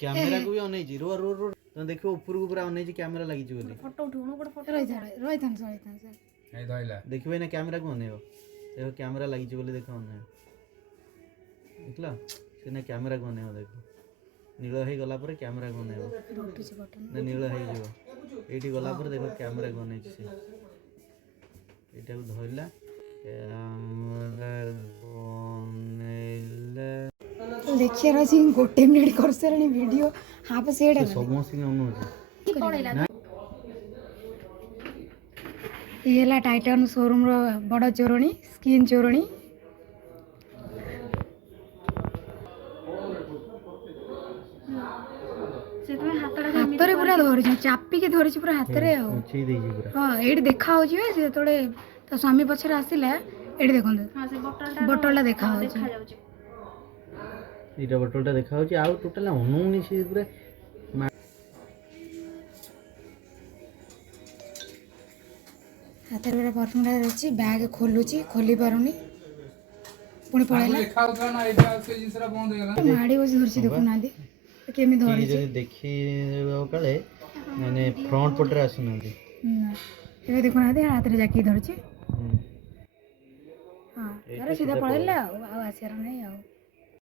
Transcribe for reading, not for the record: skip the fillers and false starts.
camera को भी अनेजी रो रो रो तो देखो ऊपर को पूरा अनेजी कैमरा लागि छि बोली फोटो उठौनु गोटे फोटो रहिथान सर ए धइला देखिबे ना कैमरा को अनेबो देखो कैमरा लागि छि बोली देखो अने देखला से ना कैमरा को अनेबो देखो नील हे गला पर कैमरा को अनेबो ना नील हे जिवो एठी गला पर देखो कैमरा को अने छि एटा को धइला कैमरा को अनेला देखिए रही गोटे मिनिट कर सारे वीडियो हाँ पे सेड समस्त ये है टाइटन शोरूम रो बड़ चोरणी स्किन चोरणी हाथ पूरा धरी चापिकी धरी पूरा हाथ में हाँ ये देखा से तो स्वामी पछरे आसिले ये देखो बोतल देखा एटा बोतलटा देखा होची आ टोटल अनुनी से पूरा हाथ में परफ्यूम रही बैग खोलुची खोली पारुनी पुणी पळैला देखा होता ना एटा से जिसरा बंद हो गेला माड़ी बसी धरची देखु ना दे केमी धरी जे देखि काले माने फ्रंट पटरे आसु ना दे ये देखु ना दे हाथ रे जाकी धरची हां यार सीधा पळैला आ आसियार नहीं आ